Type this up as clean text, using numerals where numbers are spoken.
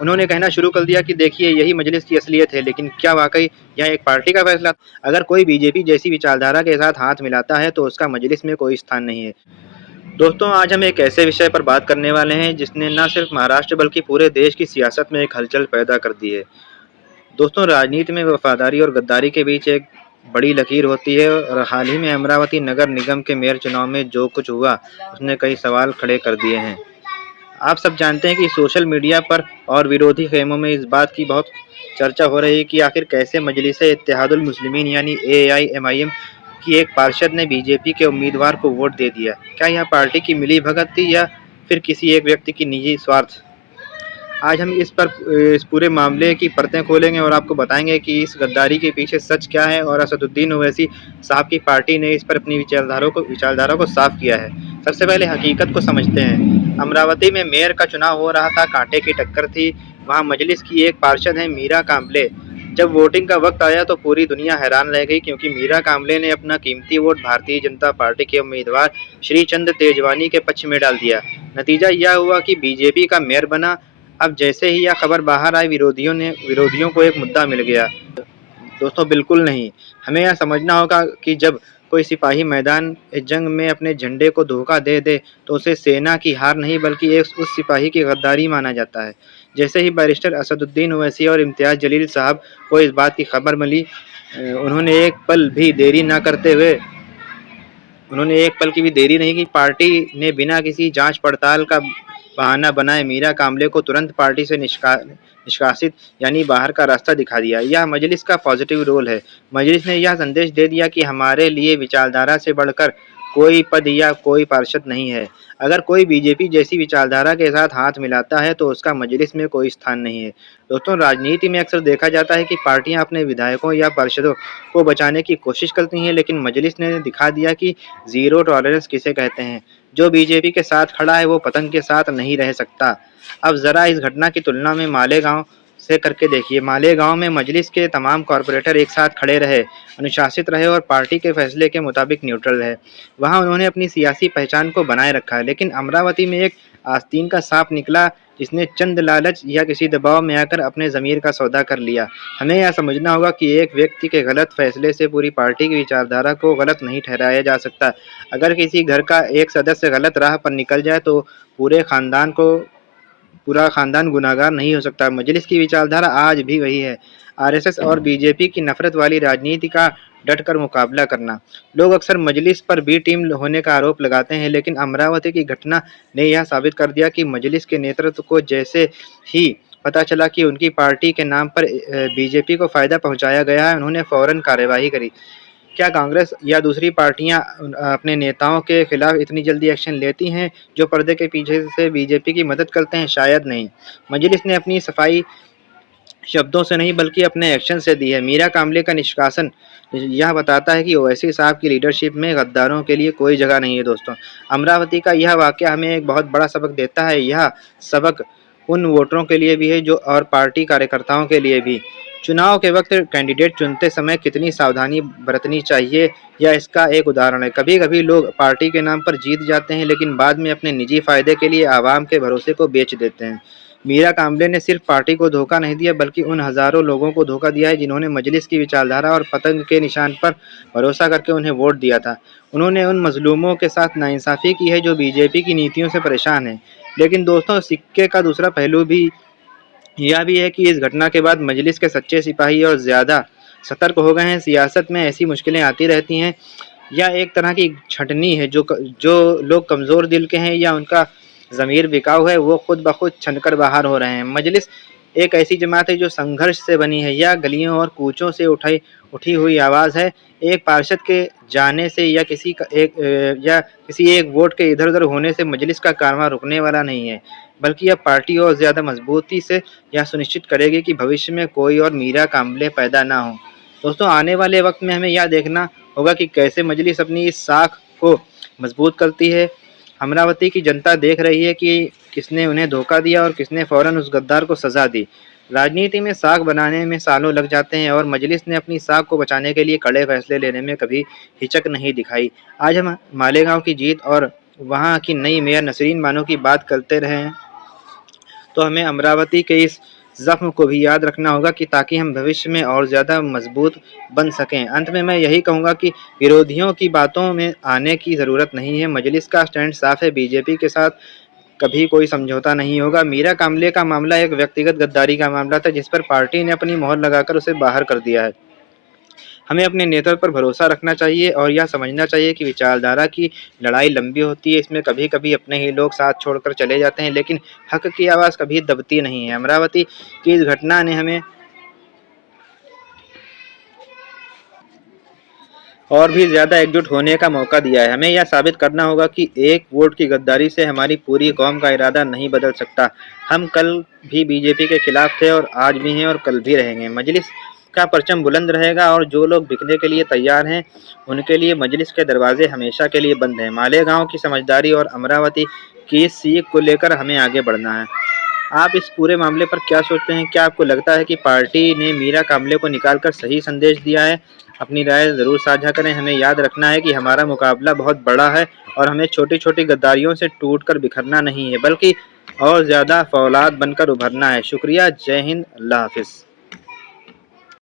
उन्होंने कहना शुरू कर दिया कि देखिए यही मजलिस की असलियत है, लेकिन क्या वाक़ई यह एक पार्टी का फैसला? अगर कोई बीजेपी जैसी विचारधारा के साथ हाथ मिलाता है तो उसका मजलिस में कोई स्थान नहीं है। दोस्तों, आज हम एक ऐसे विषय पर बात करने वाले हैं जिसने न सिर्फ महाराष्ट्र बल्कि पूरे देश की सियासत में एक हलचल पैदा कर दी है। दोस्तों, राजनीति में वफादारी और गद्दारी के बीच एक बड़ी लकीर होती है और हाल ही में अमरावती नगर निगम के मेयर चुनाव में जो कुछ हुआ, उसने कई सवाल खड़े कर दिए हैं। आप सब जानते हैं कि सोशल मीडिया पर और विरोधी खेमों में इस बात की बहुत चर्चा हो रही है कि आखिर कैसे मजलिस-ए-इत्तेहादुल मुस्लिमीन यानी एआईएमआईएम की एक पार्षद ने बीजेपी के उम्मीदवार को वोट दे दिया। क्या यह पार्टी की मिलीभगत थी या फिर किसी एक व्यक्ति की निजी स्वार्थ? आज हम इस पूरे मामले की परतें खोलेंगे और आपको बताएंगे कि इस गद्दारी के पीछे सच क्या है और असदुद्दीन ओवैसी साहब की पार्टी ने इस पर अपनी विचारधारा को साफ किया है। सबसे पहले हकीकत को समझते हैं। अमरावती में मेयर का चुनाव हो रहा था, कांटे की टक्कर थी। वहां मजलिस की एक पार्षद है मीरा कांबले। जब वोटिंग का वक्त आया तो पूरी दुनिया हैरान रह गई, क्योंकि मीरा कांबले ने अपना कीमती वोट भारतीय जनता पार्टी के उम्मीदवार श्रीचंद तेजवानी के पक्ष में डाल दिया। नतीजा यह हुआ कि बीजेपी का मेयर बना। अब जैसे ही यह खबर बाहर आई, विरोधियों को एक मुद्दा मिल गया। दोस्तों, बिल्कुल नहीं। हमें यह समझना होगा कि जब कोई सिपाही मैदान जंग में अपने झंडे को धोखा दे दे तो उसे सेना की हार नहीं बल्कि एक उस सिपाही की गद्दारी माना जाता है। जैसे ही बैरिस्टर असदुद्दीन ओवैसी और इम्तियाज जलील साहब को इस बात की खबर मिली, उन्होंने एक पल भी देरी न करते हुए उन्होंने एक पल की भी देरी नहीं की। पार्टी ने बिना किसी जांच पड़ताल का बहाना बनाए मीरा कांबले को तुरंत पार्टी से निष्कासित यानी बाहर का रास्ता दिखा दिया। यह मजलिस का पॉजिटिव रोल है। मजलिस ने यह संदेश दे दिया कि हमारे लिए विचारधारा से बढ़कर कोई पद या कोई पार्षद नहीं है। अगर कोई बीजेपी जैसी विचारधारा के साथ हाथ मिलाता है तो उसका मजलिस में कोई स्थान नहीं है। दोस्तों, राजनीति में अक्सर देखा जाता है कि पार्टियां अपने विधायकों या पार्षदों को बचाने की कोशिश करती हैं, लेकिन मजलिस ने दिखा दिया कि ज़ीरो टॉलरेंस किसे कहते हैं। जो बीजेपी के साथ खड़ा है वो पतंग के साथ नहीं रह सकता। अब ज़रा इस घटना की तुलना में मालेगाँव से करके देखिए। मालेगाँव में मजलिस के तमाम कॉरपोरेटर एक साथ खड़े रहे, अनुशासित रहे और पार्टी के फैसले के मुताबिक न्यूट्रल रहे। वहाँ उन्होंने अपनी सियासी पहचान को बनाए रखा। लेकिन अमरावती में एक आस्तीन का साँप निकला जिसने चंद लालच या किसी दबाव में आकर अपने ज़मीर का सौदा कर लिया। हमें यह समझना होगा कि एक व्यक्ति के गलत फैसले से पूरी पार्टी की विचारधारा को गलत नहीं ठहराया जा सकता। अगर किसी घर का एक सदस्य गलत राह पर निकल जाए तो पूरे खानदान को पूरा खानदान गुनाहगार नहीं हो सकता। मजलिस की विचारधारा आज भी वही है। आरएसएस और बीजेपी की नफरत वाली राजनीति का डटकर मुकाबला करना। लोग अक्सर मजलिस पर बी टीम होने का आरोप लगाते हैं, लेकिन अमरावती की घटना ने यह साबित कर दिया कि मजलिस के नेतृत्व को जैसे ही पता चला कि उनकी पार्टी के नाम पर बीजेपी को फायदा पहुंचाया गया है, उन्होंने फौरन कार्यवाही करी। क्या कांग्रेस या दूसरी पार्टियां अपने नेताओं के खिलाफ इतनी जल्दी एक्शन लेती हैं जो पर्दे के पीछे से बीजेपी की मदद करते हैं? शायद नहीं। मजलिस ने अपनी सफाई शब्दों से नहीं बल्कि अपने एक्शन से दी है। मीरा कांबले का निष्कासन यह बताता है कि ओवैसी साहब की लीडरशिप में गद्दारों के लिए कोई जगह नहीं है। दोस्तों, अमरावती का यह वाकया हमें एक बहुत बड़ा सबक देता है। यह सबक उन वोटरों के लिए भी है जो और पार्टी कार्यकर्ताओं के लिए भी। चुनाव के वक्त कैंडिडेट चुनते समय कितनी सावधानी बरतनी चाहिए, यह इसका एक उदाहरण है। कभी-कभी लोग पार्टी के नाम पर जीत जाते हैं, लेकिन बाद में अपने निजी फायदे के लिए आवाम के भरोसे को बेच देते हैं। मीरा कांबले ने सिर्फ पार्टी को धोखा नहीं दिया बल्कि उन हजारों लोगों को धोखा दिया है जिन्होंने मजलिस की विचारधारा और पतंग के निशान पर भरोसा करके उन्हें वोट दिया था। उन्होंने उन मजलूमों के साथ नाइंसाफी की है जो बीजेपी की नीतियों से परेशान हैं। लेकिन दोस्तों, सिक्के का दूसरा पहलू भी यह भी है कि इस घटना के बाद मजलिस के सच्चे सिपाही और ज़्यादा सतर्क हो गए हैं। सियासत में ऐसी मुश्किलें आती रहती हैं। यह एक तरह की छँटनी है। जो लोग कमज़ोर दिल के हैं या उनका ज़मीर बिकाऊ है, वो खुद ब खुद छनकर बाहर हो रहे हैं। मजलिस एक ऐसी जमात है जो संघर्ष से बनी है। यह गलियों और कूचों से उठी हुई आवाज़ है। एक पार्षद के जाने से या किसी एक वोट के इधर-उधर होने से मजलिस का कारवां रुकने वाला नहीं है, बल्कि यह पार्टी और ज़्यादा मजबूती से यह सुनिश्चित करेगी कि भविष्य में कोई और मीरा कांबले पैदा ना हो। दोस्तों, आने वाले वक्त में हमें यह देखना होगा कि कैसे मजलिस अपनी इस साख को मजबूत करती है। अमरावती की जनता देख रही है कि किसने उन्हें धोखा दिया और किसने फौरन उस गद्दार को सजा दी। राजनीति में साख बनाने में सालों लग जाते हैं और मजलिस ने अपनी साख को बचाने के लिए कड़े फैसले लेने में कभी हिचक नहीं दिखाई। आज हम मालेगांव की जीत और वहां की नई मेयर नसरीन बानो की बात करते रहे हैं, तो हमें अमरावती के इस ज़ख्म को भी याद रखना होगा कि ताकि हम भविष्य में और ज़्यादा मजबूत बन सकें। अंत में मैं यही कहूँगा कि विरोधियों की बातों में आने की ज़रूरत नहीं है। मजलिस का स्टैंड साफ है, बीजेपी के साथ कभी कोई समझौता नहीं होगा। मीरा कांबले का मामला एक व्यक्तिगत गद्दारी का मामला था, जिस पर पार्टी ने अपनी मोहर लगाकर उसे बाहर कर दिया है। हमें अपने नेता पर भरोसा रखना चाहिए और यह समझना चाहिए कि विचारधारा की लड़ाई लंबी होती है। इसमें कभी-कभी अपने ही लोग साथ छोड़कर चले जाते हैं, लेकिन हक की आवाज़ कभी दबती नहीं है। अमरावती की इस घटना ने हमें और भी ज़्यादा एकजुट होने का मौका दिया है। हमें यह साबित करना होगा कि एक वोट की गद्दारी से हमारी पूरी कौम का इरादा नहीं बदल सकता। हम कल भी बीजेपी के खिलाफ थे और आज भी हैं और कल भी रहेंगे। मजलिस का परचम बुलंद रहेगा और जो लोग बिकने के लिए तैयार हैं, उनके लिए मजलिस के दरवाजे हमेशा के लिए बंद हैं। मालेगांव की समझदारी और अमरावती की इस सीख को लेकर हमें आगे बढ़ना है। आप इस पूरे मामले पर क्या सोचते हैं? क्या आपको लगता है कि पार्टी ने मीरा कांबले को निकालकर सही संदेश दिया है? अपनी राय ज़रूर साझा करें। हमें याद रखना है कि हमारा मुकाबला बहुत बड़ा है और हमें छोटी-छोटी गद्दारियों से टूटकर बिखरना नहीं है, बल्कि और ज़्यादा फौलाद बनकर उभरना है। शुक्रिया, जय हिंद, अल्लाह हाफ़िज़।